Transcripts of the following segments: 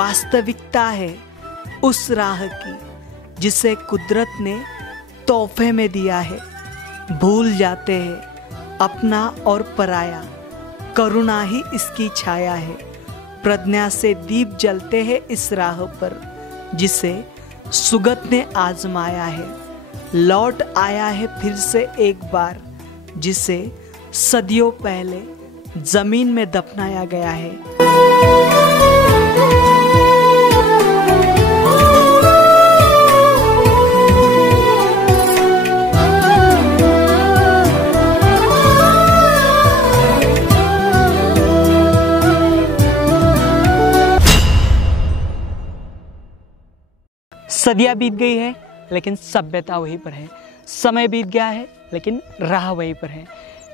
वास्तविकता है उस राह की जिसे कुदरत ने तोहफे में दिया है। भूल जाते हैं अपना और पराया, करुणा ही इसकी छाया है। प्रज्ञा से दीप जलते हैं इस राह पर जिसे सुगत ने आजमाया है। लौट आया है फिर से एक बार जिसे सदियों पहले जमीन में दफनाया गया है। सदियां बीत गई है लेकिन सभ्यता वहीं पर है। समय बीत गया है लेकिन राह वहीं पर है।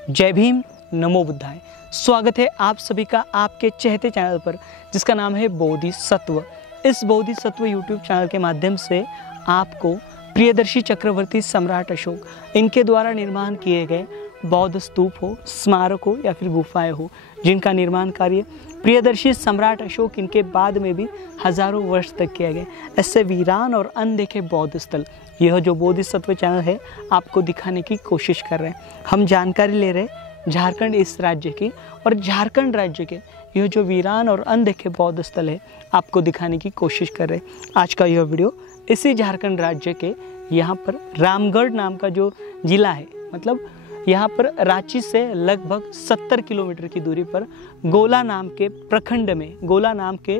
जय भीम, नमो बुद्धाय। स्वागत है आप सभी का आपके चहेते चैनल पर जिसका नाम है बोधिसत्व। इस बोधिसत्व यूट्यूब चैनल के माध्यम से आपको प्रियदर्शी चक्रवर्ती सम्राट अशोक इनके द्वारा निर्माण किए गए बौद्ध स्तूप हो, स्मारक हो या फिर गुफाएं हो, जिनका निर्माण कार्य प्रियदर्शी सम्राट अशोक इनके बाद में भी हजारों वर्ष तक किया गया, ऐसे वीरान और अनदेखे बौद्ध स्थल यह जो बोधिसत्व चैनल है आपको दिखाने की कोशिश कर रहे हैं। हम जानकारी ले रहे हैं झारखंड इस राज्य की, और झारखंड राज्य के यह जो वीरान और अनदेखे बौद्ध स्थल है आपको दिखाने की कोशिश कर रहे हैं। आज का यह वीडियो इसी झारखंड राज्य के यहाँ पर रामगढ़ नाम का जो जिला है, मतलब यहाँ पर रांची से लगभग 70 किलोमीटर की दूरी पर गोला नाम के प्रखंड में, गोला नाम के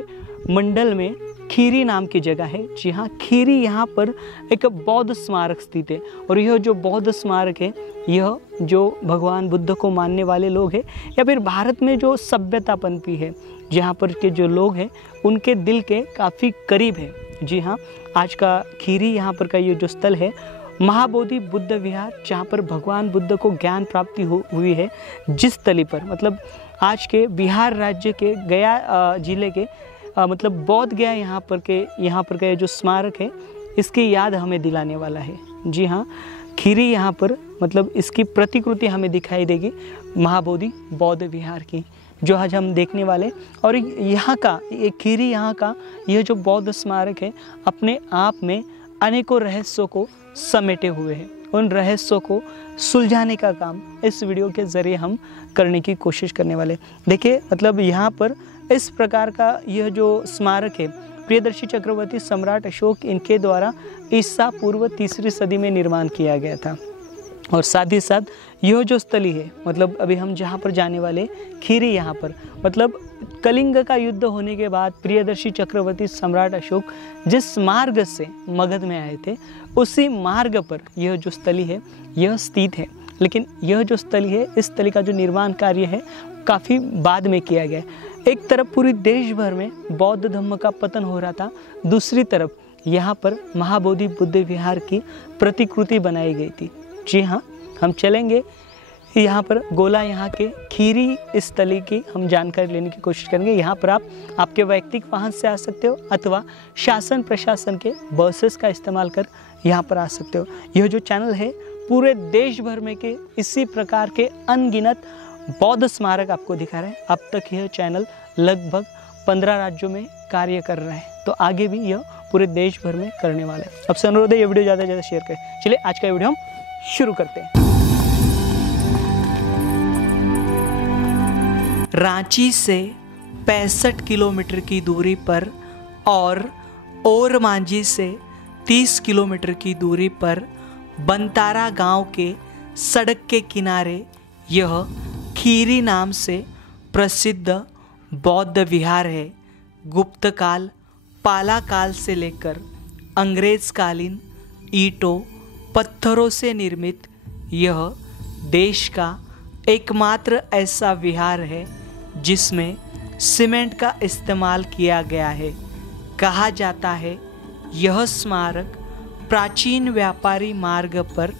मंडल में खीरी नाम की जगह है। जी हाँ, खीरी यहाँ पर एक बौद्ध स्मारक स्थित है। और यह जो बौद्ध स्मारक है यह जो भगवान बुद्ध को मानने वाले लोग हैं या फिर भारत में जो सभ्यता पनपी है, जहाँ पर के जो लोग हैं उनके दिल के काफ़ी करीब है। जी हाँ, आज का खीरी यहाँ पर का ये जो स्थल है महाबोधि बुद्ध विहार, जहाँ पर भगवान बुद्ध को ज्ञान प्राप्ति हुई है, जिस तली पर मतलब आज के बिहार राज्य के गया जिले के मतलब बौद्ध गया यहाँ पर का जो स्मारक है इसकी याद हमें दिलाने वाला है। जी हाँ, खीरी यहाँ पर मतलब इसकी प्रतिकृति हमें दिखाई देगी महाबोधि बौद्ध विहार की, जो आज हम देखने वाले। और यहाँ का ये खीरी यहाँ का यह जो बौद्ध स्मारक है अपने आप में अनेकों रहस्यों को समेटे हुए हैं। उन रहस्यों को सुलझाने का काम इस वीडियो के ज़रिए हम करने की कोशिश करने वाले। देखिए मतलब यहाँ पर इस प्रकार का यह जो स्मारक है प्रियदर्शी चक्रवर्ती सम्राट अशोक इनके द्वारा ईसा पूर्व 3री सदी में निर्माण किया गया था। और साथ ही साथ यह जो स्थली है मतलब अभी हम जहाँ पर जाने वाले खीरी, यहाँ पर मतलब कलिंग का युद्ध होने के बाद प्रियदर्शी चक्रवर्ती सम्राट अशोक जिस मार्ग से मगध में आए थे उसी मार्ग पर यह जो स्थली है यह स्थित है। लेकिन यह जो स्थली है इस स्थली का जो निर्माण कार्य है काफ़ी बाद में किया गया। एक तरफ पूरी देश भर में बौद्ध धर्म का पतन हो रहा था, दूसरी तरफ यहाँ पर महाबोधि बुद्ध विहार की प्रतिकृति बनाई गई थी। जी हाँ, हम चलेंगे यहाँ पर गोला यहाँ के खीरी स्थली की हम जानकारी लेने की कोशिश करेंगे। यहाँ पर आप आपके वैयक्तिक वाहन से आ सकते हो अथवा शासन प्रशासन के बसेस का इस्तेमाल कर यहाँ पर आ सकते हो। यह जो चैनल है पूरे देश भर में के इसी प्रकार के अनगिनत बौद्ध स्मारक आपको दिखा रहे हैं। अब तक यह चैनल लगभग 15 राज्यों में कार्य कर रहा है, तो आगे भी यह पूरे देश भर में करने वाला है। अब से अनुरोध है ये वीडियो ज़्यादा से ज़्यादा शेयर करें। चलिए आज का वीडियो हम शुरू करते हैं। रांची से 65 किलोमीटर की दूरी पर और ओरमांझी से 30 किलोमीटर की दूरी पर बनतारा गांव के सड़क के किनारे यह खीरी नाम से प्रसिद्ध बौद्ध विहार है। गुप्त काल, पाला काल से लेकर अंग्रेज कालीन ईंटों पत्थरों से निर्मित यह देश का एकमात्र ऐसा विहार है जिसमें सीमेंट का इस्तेमाल किया गया है। कहा जाता है यह स्मारक प्राचीन व्यापारी मार्ग पर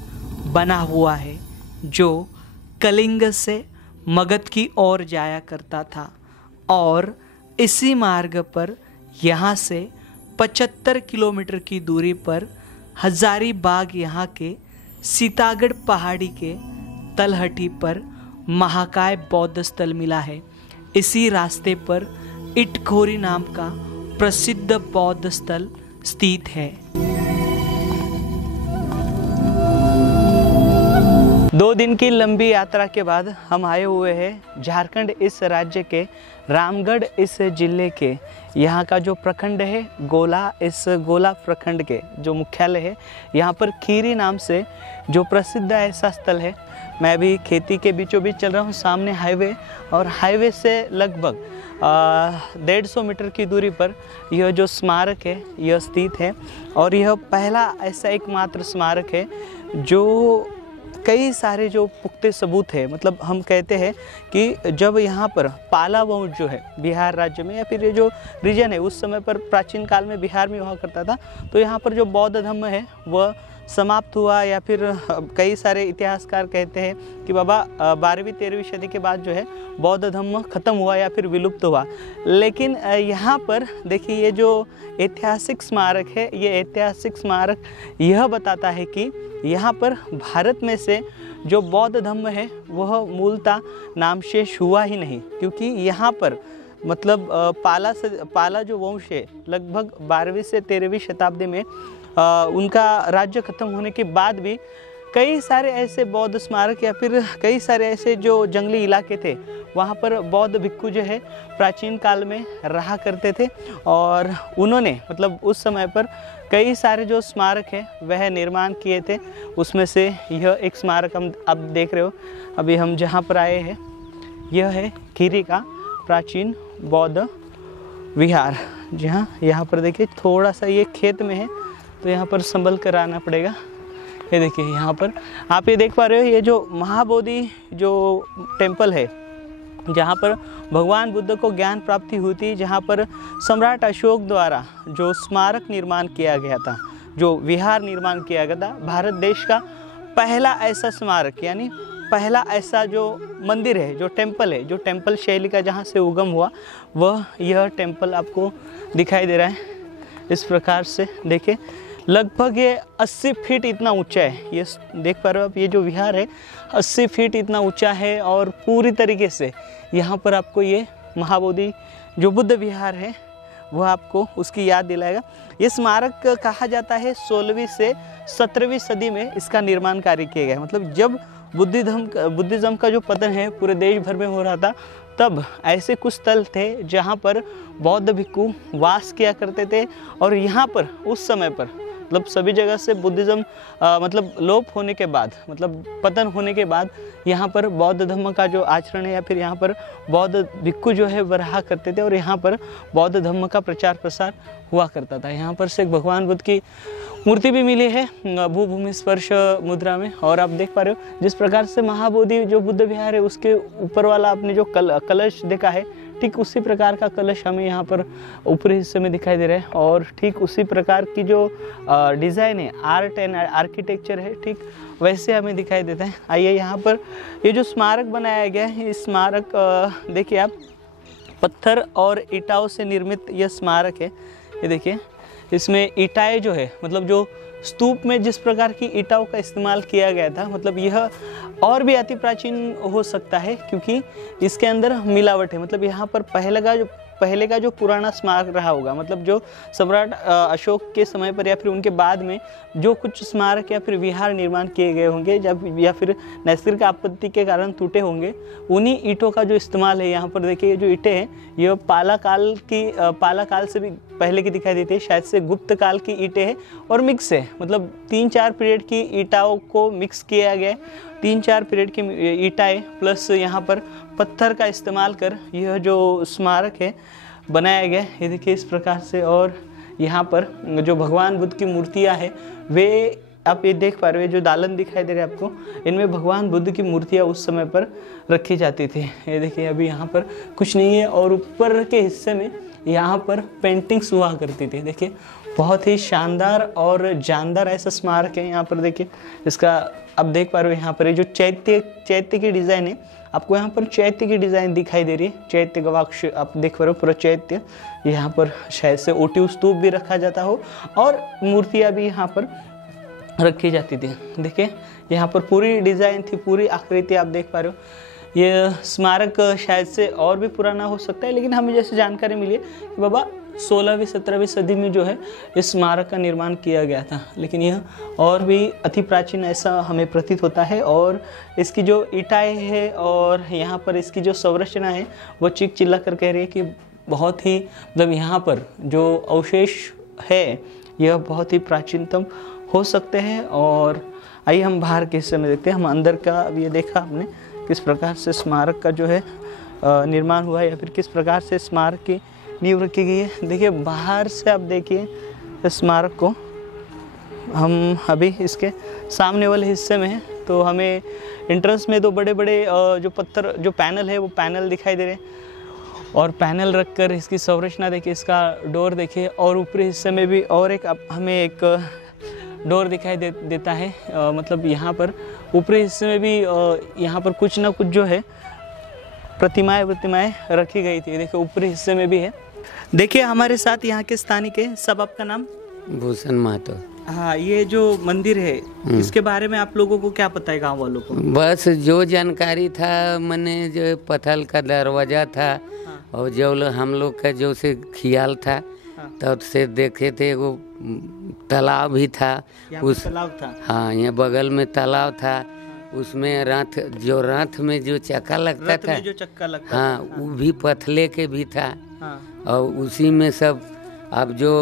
बना हुआ है जो कलिंग से मगध की ओर जाया करता था, और इसी मार्ग पर यहाँ से 75 किलोमीटर की दूरी पर हजारीबाग यहाँ के सीतागढ़ पहाड़ी के तलहटी पर महाकाय बौद्ध स्थल मिला है। इसी रास्ते पर इटखोरी नाम का प्रसिद्ध बौद्ध स्थल स्थित है। 2 दिन की लंबी यात्रा के बाद हम आए हुए हैं झारखंड इस राज्य के रामगढ़ इस जिले के, यहाँ का जो प्रखंड है गोला, इस गोला प्रखंड के जो मुख्यालय है यहाँ पर खीरी नाम से जो प्रसिद्ध ऐसा स्थल है। मैं अभी खेती के बीचों बीच चल रहा हूँ, सामने हाईवे और हाईवे से लगभग 150 मीटर की दूरी पर यह जो स्मारक है यह स्थित है। और यह पहला ऐसा एकमात्र स्मारक है जो कई सारे जो पुख्ते सबूत है, मतलब हम कहते हैं कि जब यहाँ पर पाला वंश जो है बिहार राज्य में या फिर ये जो रीजन है उस समय पर प्राचीन काल में बिहार में हुआ करता था, तो यहाँ पर जो बौद्ध धर्म है वह समाप्त हुआ, या फिर कई सारे इतिहासकार कहते हैं कि बाबा 12वीं-13वीं सदी के बाद जो है बौद्ध धर्म खत्म हुआ या फिर विलुप्त हुआ। लेकिन यहाँ पर देखिए ये जो ऐतिहासिक स्मारक है, ये ऐतिहासिक स्मारक यह बताता है कि यहाँ पर भारत में से जो बौद्ध धर्म है वह मूलतः नामशेष हुआ ही नहीं, क्योंकि यहाँ पर मतलब पाला जो वंश है लगभग 12वीं से 13वीं शताब्दी में उनका राज्य खत्म होने के बाद भी कई सारे ऐसे बौद्ध स्मारक या फिर कई सारे ऐसे जो जंगली इलाके थे वहाँ पर बौद्ध भिक्खु जो है प्राचीन काल में रहा करते थे। और उन्होंने मतलब उस समय पर कई सारे जो स्मारक है वह निर्माण किए थे। उसमें से यह एक स्मारक हम अब देख रहे हो, अभी हम जहाँ पर आए हैं यह है खीरी का प्राचीन बौद्ध विहार। जी हाँ, यहाँ पर देखिए थोड़ा सा ये खेत में है तो यहाँ पर संभल कर आना पड़ेगा। ये देखिए यहाँ पर आप ये देख पा रहे हो, ये जो महाबोधि जो टेम्पल है जहाँ पर भगवान बुद्ध को ज्ञान प्राप्ति हुई थी, जहाँ पर सम्राट अशोक द्वारा जो स्मारक निर्माण किया गया था, जो विहार निर्माण किया गया था, भारत देश का पहला ऐसा स्मारक यानी पहला ऐसा जो मंदिर है, जो टेम्पल है, जो टेम्पल शैली का जहाँ से उगम हुआ वह यह टेम्पल आपको दिखाई दे रहा है। इस प्रकार से देखिए लगभग ये 80 फीट इतना ऊंचा है। ये देख पा रहे हो आप, ये जो विहार है 80 फीट इतना ऊंचा है और पूरी तरीके से यहाँ पर आपको ये महाबोधि जो बुद्ध विहार है वह आपको उसकी याद दिलाएगा। ये स्मारक कहा जाता है 16वीं से 17वीं सदी में इसका निर्माण कार्य किया गया। मतलब जब बुद्धिज़्म का जो पतन है पूरे देश भर में हो रहा था, तब ऐसे कुछ स्थल थे जहाँ पर बौद्ध भिक्खु वास किया करते थे। और यहाँ पर उस समय पर मतलब सभी जगह से बुद्धिज़्म मतलब लोप होने के बाद, मतलब पतन होने के बाद यहाँ पर बौद्ध धर्म का जो आचरण है या फिर यहाँ पर बौद्ध भिक्खु जो है वह रहा करते थे और यहाँ पर बौद्ध धर्म का प्रचार प्रसार हुआ करता था। यहाँ पर से एक भगवान बुद्ध की मूर्ति भी मिली है भूभूमि स्पर्श मुद्रा में। और आप देख पा रहे हो जिस प्रकार से महाबोधि जो बुद्ध विहार है उसके ऊपर वाला आपने जो कलश देखा है, ठीक उसी प्रकार का कलश हमें यहाँ पर ऊपरी हिस्से में दिखाई दे रहा है। और ठीक उसी प्रकार की जो डिज़ाइन है, आर्ट एंड आर्किटेक्चर है, ठीक वैसे हमें दिखाई देता है। आइए यहाँ पर ये जो स्मारक बनाया गया है, इस स्मारक देखिए आप, पत्थर और ईंटों से निर्मित यह स्मारक है। ये देखिए इसमें ईंटें जो है, मतलब जो स्तूप में जिस प्रकार की ईंटों का इस्तेमाल किया गया था, मतलब यह और भी अति प्राचीन हो सकता है क्योंकि इसके अंदर मिलावट है। मतलब यहाँ पर पहले का जो पुराना स्मारक रहा होगा, मतलब जो सम्राट अशोक के समय पर या फिर उनके बाद में जो कुछ स्मारक या फिर विहार निर्माण किए गए होंगे जब या फिर नैसर्गिक आपत्ति के कारण टूटे होंगे, उन्हीं ईंटों का जो इस्तेमाल है। यहाँ पर देखिए जो ईंटें हैं ये पाला काल से भी पहले की दिखाई देती है, शायद से गुप्त काल की ईंटें हैं और मिक्स है। मतलब 3-4 पीरियड की ईंटों को मिक्स किया गया है, 3-4 पीरियड की ईंटें प्लस यहाँ पर पत्थर का इस्तेमाल कर यह जो स्मारक है बनाया गया है। ये देखिए इस प्रकार से। और यहाँ पर जो भगवान बुद्ध की मूर्तियाँ हैं वे आप ये देख पा रहे हो, जो दालन दिखाई दे रहे हैं आपको, इनमें भगवान बुद्ध की मूर्तियाँ उस समय पर रखी जाती थी। ये देखिए अभी यहाँ पर कुछ नहीं है और ऊपर के हिस्से में यहाँ पर पेंटिंग्स हुआ करती थी। देखिए बहुत ही शानदार और जानदार ऐसा स्मारक है। यहाँ पर देखिए इसका आप देख पा रहे हो, यहाँ पर ये जो चैत्य की डिज़ाइन है, आपको यहाँ पर चैत्य की डिज़ाइन दिखाई दे रही है। चैत्य गवाक्ष आप देख पा रहे हो, पूरा चैत्य। यहाँ पर शायद से ओटिव स्तूप भी रखा जाता हो और मूर्तियाँ भी यहाँ पर रखी जाती थी। देखिए यहाँ पर पूरी डिज़ाइन थी, पूरी आकृति आप देख पा रहे हो। ये स्मारक शायद से और भी पुराना हो सकता है, लेकिन हमें जैसे जानकारी मिली है कि बाबा 16वीं 17वीं सदी में जो है इस स्मारक का निर्माण किया गया था, लेकिन यह और भी अति प्राचीन ऐसा हमें प्रतीत होता है। और इसकी जो ईंटें है और यहाँ पर इसकी जो संरचना है वो चीख चिल्ला कर कह रही है कि बहुत ही मतलब यहाँ पर जो अवशेष है यह बहुत ही प्राचीनतम हो सकते हैं। और आइए हम बाहर के हिस्से में देखते हैं। हम अंदर का अब ये देखा हमने किस प्रकार से स्मारक का जो है निर्माण हुआ है या फिर किस प्रकार से स्मारक की नींव रखी गई है। देखिए बाहर से आप देखिए स्मारक को, हम अभी इसके सामने वाले हिस्से में हैं तो हमें एंट्रेंस में दो बड़े बड़े जो पत्थर जो पैनल है वो पैनल दिखाई दे रहे हैं। और पैनल रखकर इसकी संरचना देखिए, इसका डोर देखिए, और ऊपरी हिस्से में भी और एक हमें एक डोर दिखाई देता है। मतलब यहाँ पर ऊपरी हिस्से में भी यहाँ पर कुछ ना कुछ जो है प्रतिमाएं रखी गई थी। देखिए ऊपरी हिस्से में भी है। देखिए हमारे साथ यहाँ के स्थानिक है। सब आपका नाम? भूषण महतो। हाँ, ये जो मंदिर है इसके बारे में आप लोगों को क्या पता है, गांव वालों को? बस जो जानकारी था, मैंने जो पत्थर का दरवाजा था और जो हम लोग का जो से ख्याल था तब से देखे थे वो तालाब भी था। उस तालाब था, हाँ, यहाँ बगल में तालाब था। उसमें रथ में जो चक्का लगता था, जो चक्का लगता हाँ, वो भी पथले के भी था। हाँ। और उसी में सब अब जो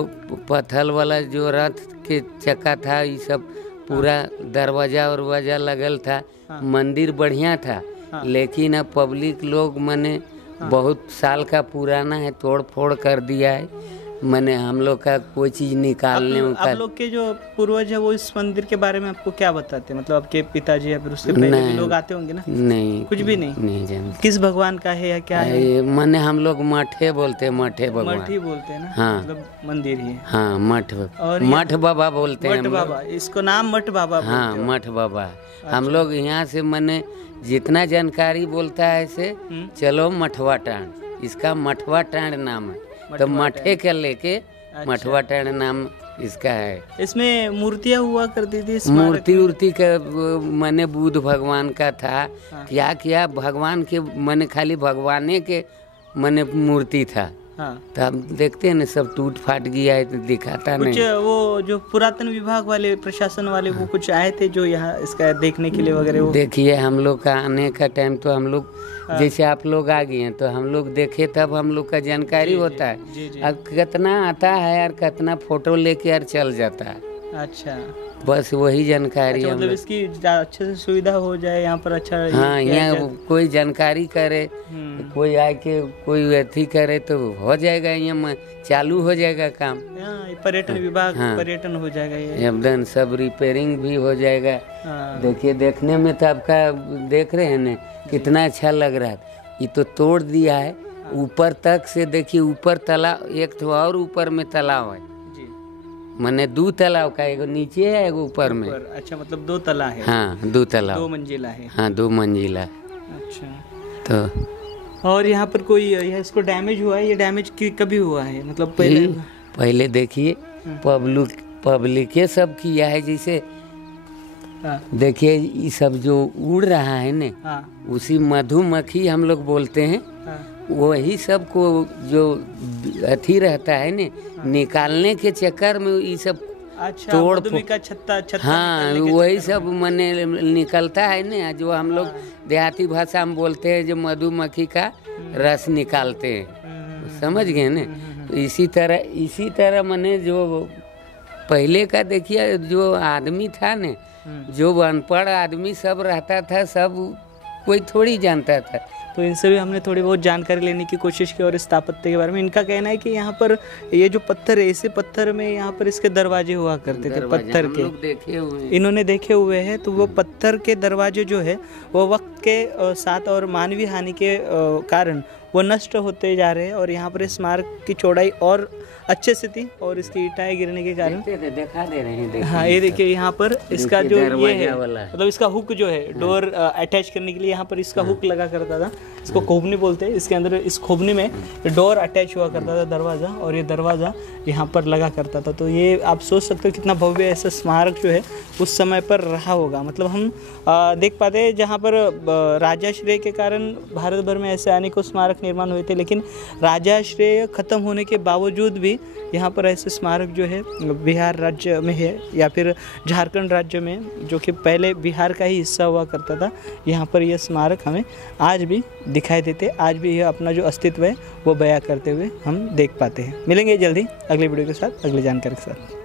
पत्थर वाला जो रथ के चक्का था ये सब पूरा दरवाजा वरवाजा लगल था। मंदिर बढ़िया था, लेकिन अब पब्लिक लोग मने बहुत साल का पुराना है, तोड़ फोड़ कर दिया है। मैंने हम लोग का कोई चीज निकालने आप लोग के जो पूर्वज है वो इस मंदिर के बारे में आपको क्या बताते हैं? मतलब आपके पिताजी या फिर उससे पहले भी लोग आते होंगे ना? नहीं, कुछ भी नहीं जानते। किस भगवान का है या क्या है? मैंने हम लोग मठे बोलते हैं, मठे भगवान। मठ ही बोलते हैं ना? हाँ, मतलब मंदिर ही है। हाँ, मठ बाबा बोलते हैं। मठ बाबा, इसको नाम मठ बाबा? हाँ, मठ बाबा। हम लोग यहाँ से मैंने जितना जानकारी बोलता है से चलो मठवा टाण, इसका मठवा टाण नाम है। तो मठे के लेके मठवा टाण नाम इसका है। इसमें मूर्तियाँ हुआ करती थी? मूर्ति का मैंने बुद्ध भगवान का था। क्या भगवान के मैंने खाली भगवाने के मैंने मूर्ति था। हाँ। तो हम देखते हैं ना सब टूट फाट गया है तो दिखाता कुछ नहीं। वो जो पुरातन विभाग वाले, प्रशासन वाले, वो कुछ आए थे जो यहाँ इसका देखने के लिए वगैरह? देखिए हम लोग का आने का टाइम तो हम लोग जैसे आप लोग आ गए हैं तो हम लोग देखे तब हम लोग का जानकारी होता है। अब कितना आता है यार, कितना फोटो लेके यार चल जाता है। अच्छा, बस वही जानकारी। अच्छा, मतलब इसकी अच्छे से सुविधा हो जाए यहाँ पर। अच्छा, हाँ, यहाँ कोई जानकारी करे, कोई आके कोई अथी करे तो हो जाएगा, यहाँ चालू हो जाएगा काम। पर्यटन विभाग, पर्यटन हो जाएगा ये एकदम, सब रिपेयरिंग भी हो जाएगा। देखिए देखने में तो आपका देख रहे हैं ना कितना अच्छा लग रहा है। ये तो तोड़ दिया है ऊपर तक से। देखिए ऊपर तालाब, एक तो और ऊपर में तालाब है, मैंने 2 तालाब का, एक नीचे है एक ऊपर में। अच्छा, मतलब 2 ताला है? हाँ, 2 तालाब, 2 मंजिला है। हाँ, 2 मंजिला। अच्छा, तो और यहाँ पर कोई इसको डैमेज हुआ है? ये डैमेज कभी हुआ है? मतलब पहले देखिए पब्लिक सब किया है। जैसे देखिए ये सब जो उड़ रहा है ना, उसी मधुमक्खी हम लोग बोलते हैं। वही सब को जो अथी रहता है ना, निकालने के चक्कर में ये सब तोड़ का छत्ता हाँ, वही सब मने निकलता है ना, जो हम लोग देहाती भाषा में बोलते हैं, जो मधुमक्खी का रस निकालते हैं। समझ गए ना? इसी तरह मने जो पहले का देखिए जो आदमी था ना, जो अनपढ़ आदमी सब रहता था, सब कोई थोड़ी जानता था। तो इनसे भी हमने थोड़ी बहुत जानकारी लेने की कोशिश की और स्थापत्य के बारे में। इनका कहना है कि यहाँ पर ये जो पत्थर है, ऐसे पत्थर में यहाँ पर इसके दरवाजे हुआ करते थे, पत्थर के। देखे हुए, इन्होंने देखे हुए हैं। तो वो पत्थर के दरवाजे जो है वो वक्त के साथ और मानवीय हानि के कारण वो नष्ट होते जा रहे हैं। और यहाँ पर स्मारक की चौड़ाई और अच्छे से थी और इसकी ईंटें गिरने के कारण दिखा दे रहे हैं। हाँ, ये देखिए यहाँ पर इसका जो ये है, मतलब इसका हुक जो है डोर अटैच करने के लिए, यहाँ पर इसका हुक लगा करता था। इसको खोबनी बोलते हैं। इसके अंदर इस खोबनी में डोर अटैच हुआ करता था, दरवाज़ा, और ये दरवाज़ा यहाँ पर लगा करता था। तो ये आप सोच सकते हो कितना भव्य ऐसा स्मारक जो है उस समय पर रहा होगा। मतलब हम देख पाते हैं जहाँ पर राजाश्रय के कारण भारत भर में ऐसे अनेकों स्मारक निर्माण हुए थे, लेकिन राजाश्रय खत्म होने के बावजूद बावजूद भी यहाँ पर ऐसे स्मारक जो है बिहार राज्य में है या फिर झारखंड राज्य में, जो कि पहले बिहार का ही हिस्सा हुआ करता था, यहाँ पर यह स्मारक हमें आज भी दिखाई देते, आज भी यह अपना जो अस्तित्व है वो बयां करते हुए हम देख पाते हैं। मिलेंगे जल्दी अगली वीडियो के साथ, अगली जानकारी के साथ।